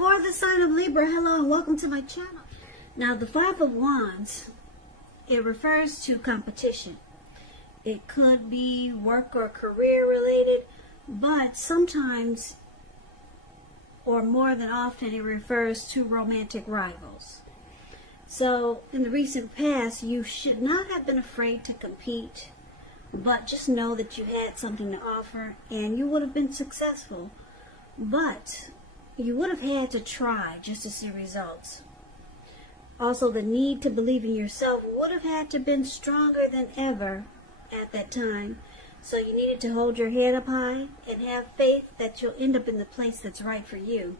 For the sign of Libra, hello and welcome to my channel. Now, the Five of Wands, it refers to competition. It could be work or career related, but sometimes, or more than often, it refers to romantic rivals. So, in the recent past, you should not have been afraid to compete, but just know that you had something to offer and you would have been successful. But you would have had to try just to see results. Also, the need to believe in yourself would have had to been stronger than ever at that time. So you needed to hold your head up high and have faith that you'll end up in the place that's right for you.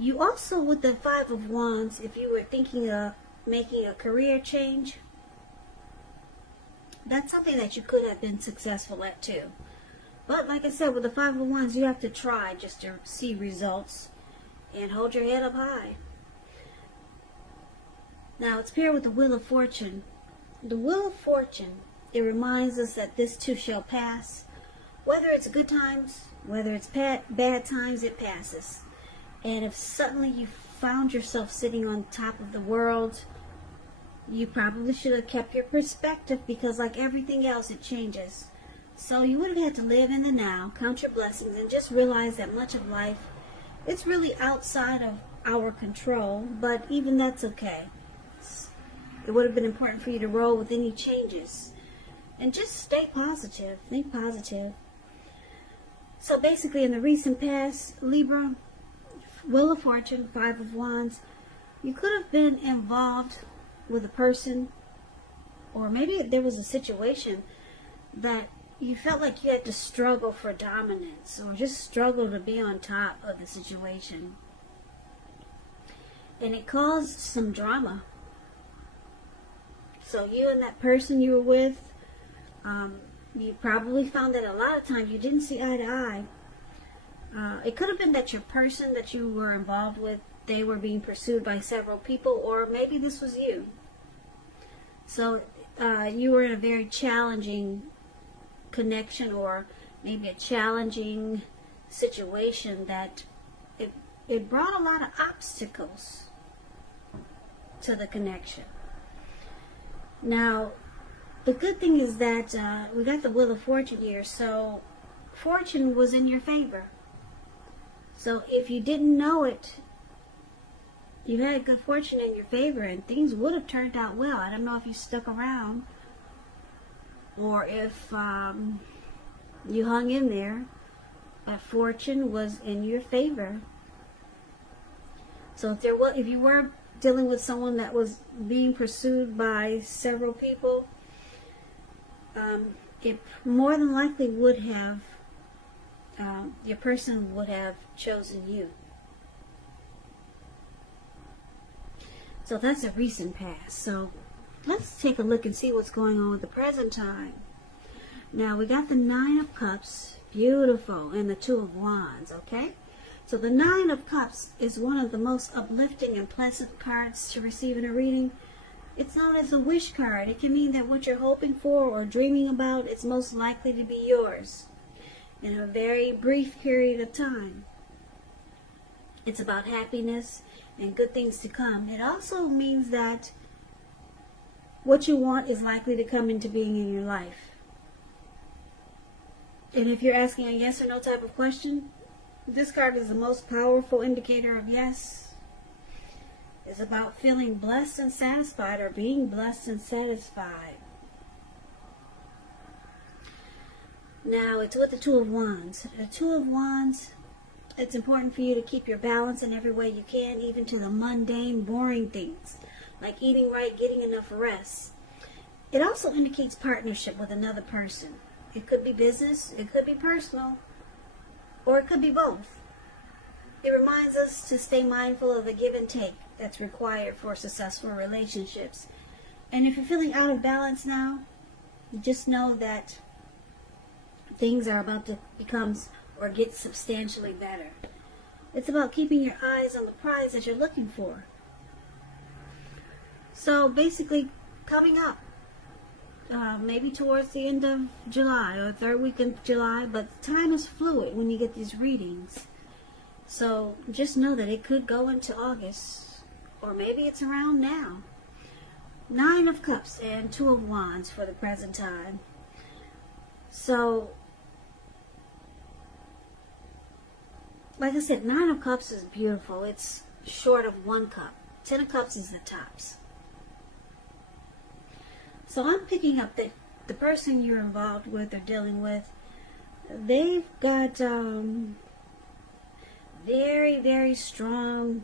You also, with the Five of Wands, if you were thinking of making a career change, that's something that you could have been successful at too. But like I said, with the Five of Wands, you have to try just to see results and hold your head up high. Now, it's paired with the Wheel of Fortune. The Wheel of Fortune, it reminds us that this too shall pass. Whether it's good times, whether it's bad times, it passes. And if suddenly you found yourself sitting on top of the world, you probably should have kept your perspective, because like everything else, it changes. So you would have had to live in the now, count your blessings, and just realize that much of life, it's really outside of our control, but even that's okay. It would have been important for you to roll with any changes. And just stay positive, think positive. So basically, in the recent past, Libra, Wheel of Fortune, Five of Wands, you could have been involved with a person, or maybe there was a situation that you felt like you had to struggle for dominance, or just struggle to be on top of the situation. And it caused some drama. So you and that person you were with, you probably found that a lot of times you didn't see eye to eye. It could have been that your person that you were involved with, they were being pursued by several people, or maybe this was you. So you were in a very challenging connection, or maybe a challenging situation that it brought a lot of obstacles to the connection. Now, the good thing is that we got the Wheel of Fortune here, so fortune was in your favor. So if you didn't know it, you had good fortune in your favor, and things would have turned out well. I don't know if you stuck around, or if you hung in there. Fortune was in your favor. So if you were dealing with someone that was being pursued by several people, it more than likely would have, your person would have chosen you. So that's a recent past. So let's take a look and see what's going on with the present time. Now, we got the Nine of Cups, beautiful, and the Two of Wands, okay? So the Nine of Cups is one of the most uplifting and pleasant cards to receive in a reading. It's known as a wish card. It can mean that what you're hoping for or dreaming about is most likely to be yours in a very brief period of time. It's about happiness and good things to come. It also means that what you want is likely to come into being in your life. And if you're asking a yes or no type of question, this card is the most powerful indicator of yes. It's about feeling blessed and satisfied, or being blessed and satisfied. Now, it's with the Two of Wands. The Two of Wands, it's important for you to keep your balance in every way you can, even to the mundane, boring things, like eating right, getting enough rest. It also indicates partnership with another person. It could be business, it could be personal, or it could be both. It reminds us to stay mindful of the give and take that's required for successful relationships. And if you're feeling out of balance now, just know that things are about to become or get substantially better. It's about keeping your eyes on the prize that you're looking for. So basically, coming up, maybe towards the end of July or third week of July, but time is fluid when you get these readings. So just know that it could go into August, or maybe it's around now. 9 of Cups and 2 of Wands for the present time. So, like I said, 9 of Cups is beautiful. It's short of 1 cup. 10 of Cups is the tops. So I'm picking up that the person you're involved with or dealing with, they've got very, very strong,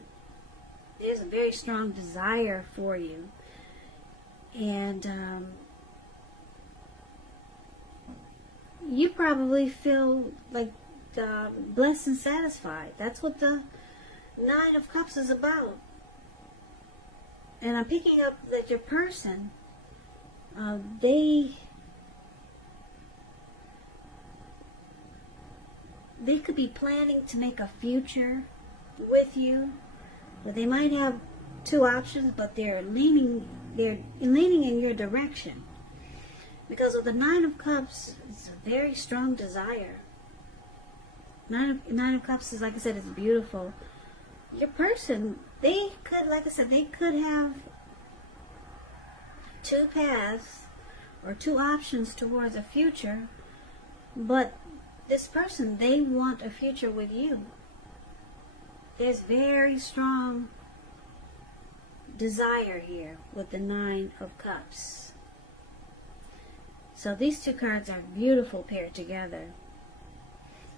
there's a very strong desire for you. And you probably feel like blessed and satisfied. That's what the 9 of Cups is about. And I'm picking up that your person, they could be planning to make a future with you, but they might have 2 options, but they're leaning in your direction. Because with the 9 of Cups, it's a very strong desire. 9 of Cups is, like I said, it's beautiful. Your person, they could, like I said, they could have 2 paths or 2 options towards a future, but this person, they want a future with you. There's very strong desire here with the 9 of Cups. So these 2 cards are beautiful paired together.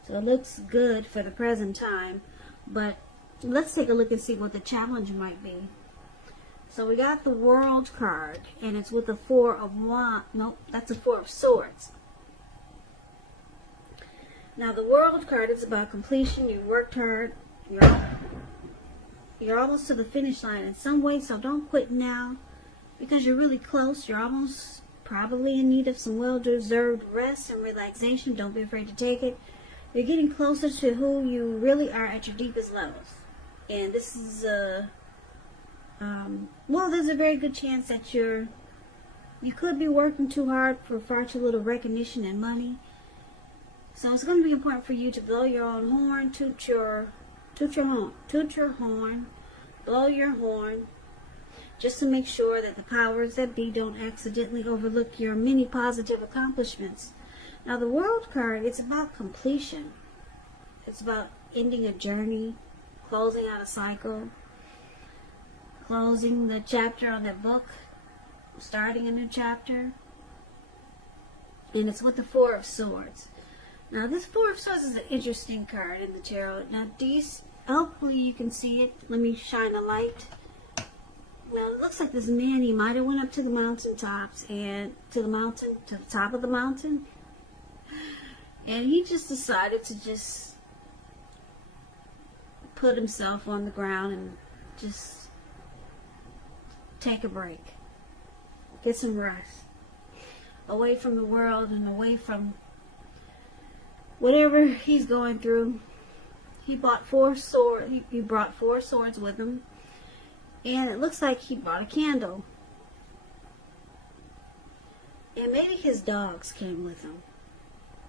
So it looks good for the present time, but let's take a look and see what the challenge might be. So we got the World card, and it's with the 4 of Wands. Nope, that's a 4 of Swords. Now the World card is about completion. You worked hard. You're almost to the finish line in some way, so don't quit now because you're really close. You're almost probably in need of some well-deserved rest and relaxation. Don't be afraid to take it. You're getting closer to who you really are at your deepest levels. And this is well, there's a very good chance that you could be working too hard for far too little recognition and money. So it's going to be important for you to blow your own horn, toot your horn, blow your horn, just to make sure that the powers that be don't accidentally overlook your many positive accomplishments. Now the World card, it's about completion. It's about ending a journey, closing out a cycle, closing the chapter on that book, starting a new chapter. And it's with the 4 of Swords. Now this 4 of Swords is an interesting card in the tarot. Now hopefully you can see it. Let me shine a light. Well, it looks like this man, he might have went up to the mountaintops and to the top of the mountain. And he just decided to just put himself on the ground and just take a break. Get some rest. Away from the world and away from whatever he's going through. He bought 4 swords. He brought 4 swords with him. And it looks like he brought a candle. And maybe his dogs came with him.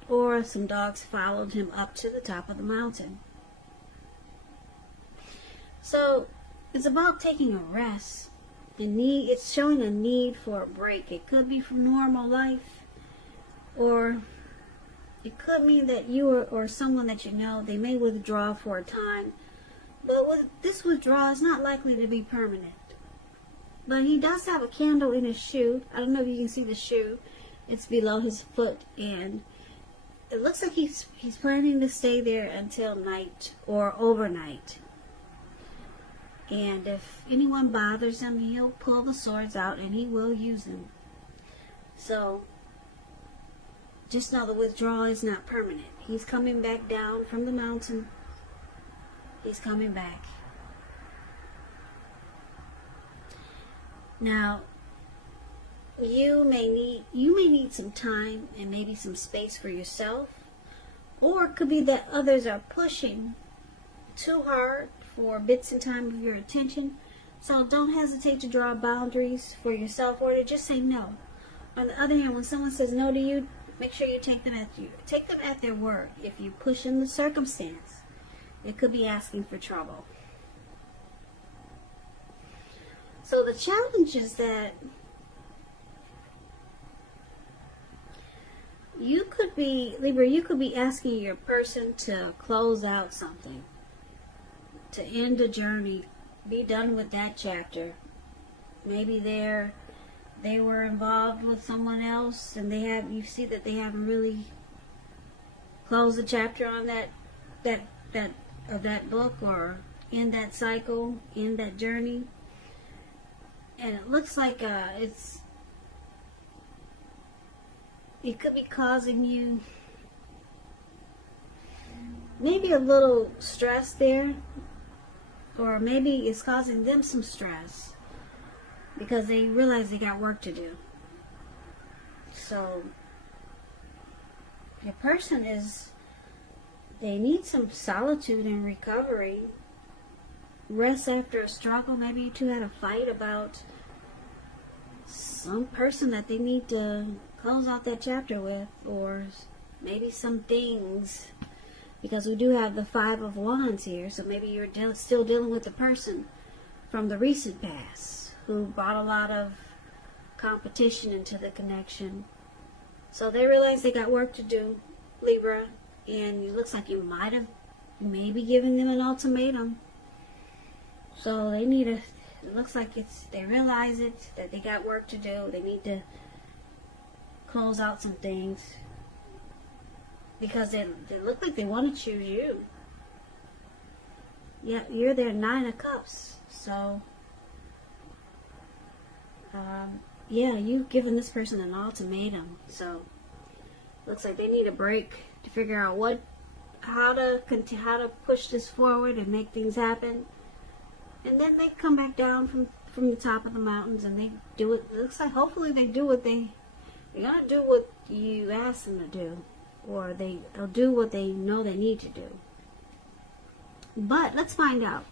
Or some dogs followed him up to the top of the mountain. So it's about taking a rest. It's showing a need for a break. It could be from normal life, or it could mean that you or someone that you know, they may withdraw for a time. But this withdrawal is not likely to be permanent. But he does have a candle in his shoe. I don't know if you can see the shoe. It's below his foot, and it looks like he's planning to stay there until night or overnight. And if anyone bothers him, he'll pull the swords out and he will use them. So just know the withdrawal is not permanent. He's coming back down from the mountain. He's coming back. Now, you may need some time and maybe some space for yourself, or it could be that others are pushing too hard for bits and time of your attention. So don't hesitate to draw boundaries for yourself, or to just say no. On the other hand, when someone says no to you, make sure you take them at their word. If you push in the circumstance It could be asking for trouble. So the challenge is that you could be, Libra, you could be asking your person to close out something, to end a journey, be done with that chapter. Maybe they were involved with someone else, and you see that they haven't really closed the chapter on that book, or in that cycle, in that journey. And it looks like it could be causing you maybe a little stress there, or maybe it's causing them some stress because they realize they got work to do. So your person they need some solitude and recovery, rest after a struggle. Maybe you two had a fight about some person that they need to close out that chapter with, or maybe some things, because we do have the 5 of Wands here. So maybe you're still dealing with the person from the recent past who brought a lot of competition into the connection. So they realize they got work to do, Libra, and it looks like you might have maybe given them an ultimatum. So they need it looks like they realize it, that they got work to do. They need to close out some things because they look like they want to choose you. Yeah, you're their 9 of Cups. So, yeah, you've given this person an ultimatum. So, looks like they need a break to figure out how to push this forward and make things happen. And then they come back down from the top of the mountains and they do it. It looks like hopefully they do what they're gonna do what you ask them to do, or they'll do what they know they need to do. But let's find out.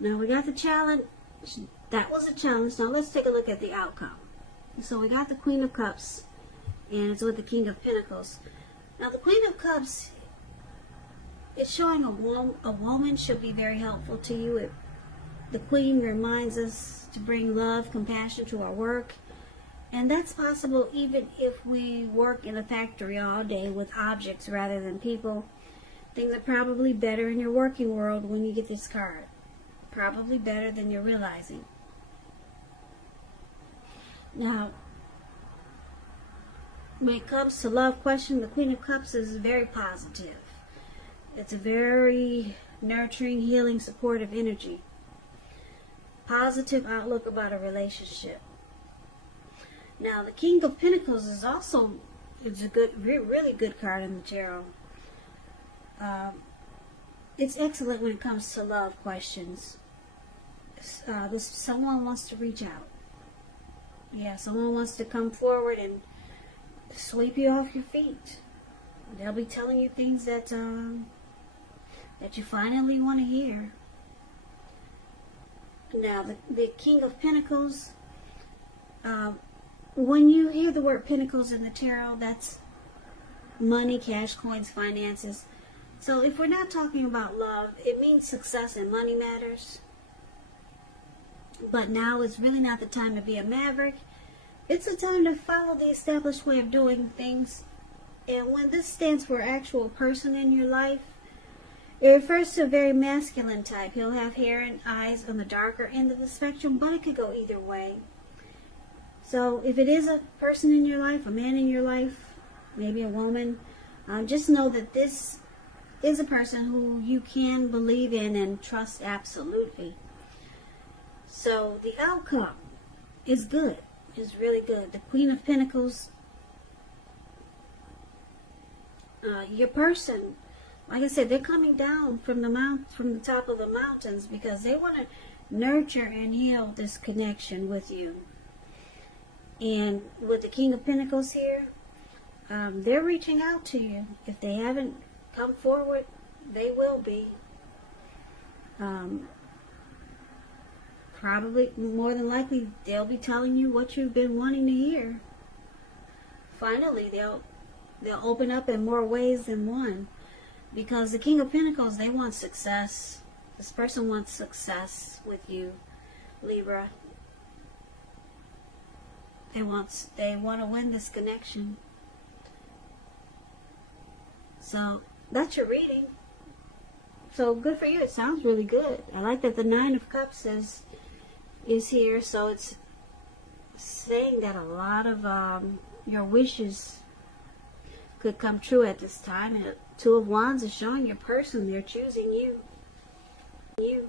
Now we got the challenge. That was a challenge. Now let's take a look at the outcome. So we got the Queen of Cups, and it's with the King of Pentacles. Now the Queen of Cups, it's showing a woman should be very helpful to you. The Queen reminds us to bring love, compassion to our work. And that's possible even if we work in a factory all day with objects rather than people. Things are probably better in your working world when you get this card. Probably better than you're realizing. Now, when it comes to love question, the Queen of Cups is very positive. It's a very nurturing, healing, supportive energy. Positive outlook about a relationship. Now, the King of Pentacles is also a good, really good card in the tarot. It's excellent when it comes to love questions. Someone wants to reach out. Yeah, someone wants to come forward and sweep you off your feet. They'll be telling you things that you finally want to hear. Now, the King of Pentacles, when you hear the word Pentacles in the tarot, that's money, cash, coins, finances. So if we're not talking about love, it means success and money matters. But now is really not the time to be a maverick. It's a time to follow the established way of doing things. And when this stands for actual person in your life, it refers to a very masculine type. He'll have hair and eyes on the darker end of the spectrum, but it could go either way. So if it is a person in your life, a man in your life, maybe a woman, just know that this is a person who you can believe in and trust absolutely. So the outcome is good. It's really good. The Queen of Pentacles, your person, like I said, they're coming down from the top of the mountains because they want to nurture and heal this connection with you. And with the King of Pentacles here, they're reaching out to you. If they haven't come forward, they will be. Probably, more than likely, they'll be telling you what you've been wanting to hear. Finally, they'll open up in more ways than one. Because the King of Pentacles, they want success. This person wants success with you, Libra. They want to win this connection. So that's your reading. So good for you. It sounds really good. I like that the Nine of Cups is here. So it's saying that a lot of your wishes could come true at this time. And Two of Wands is showing your person. They're choosing you. You.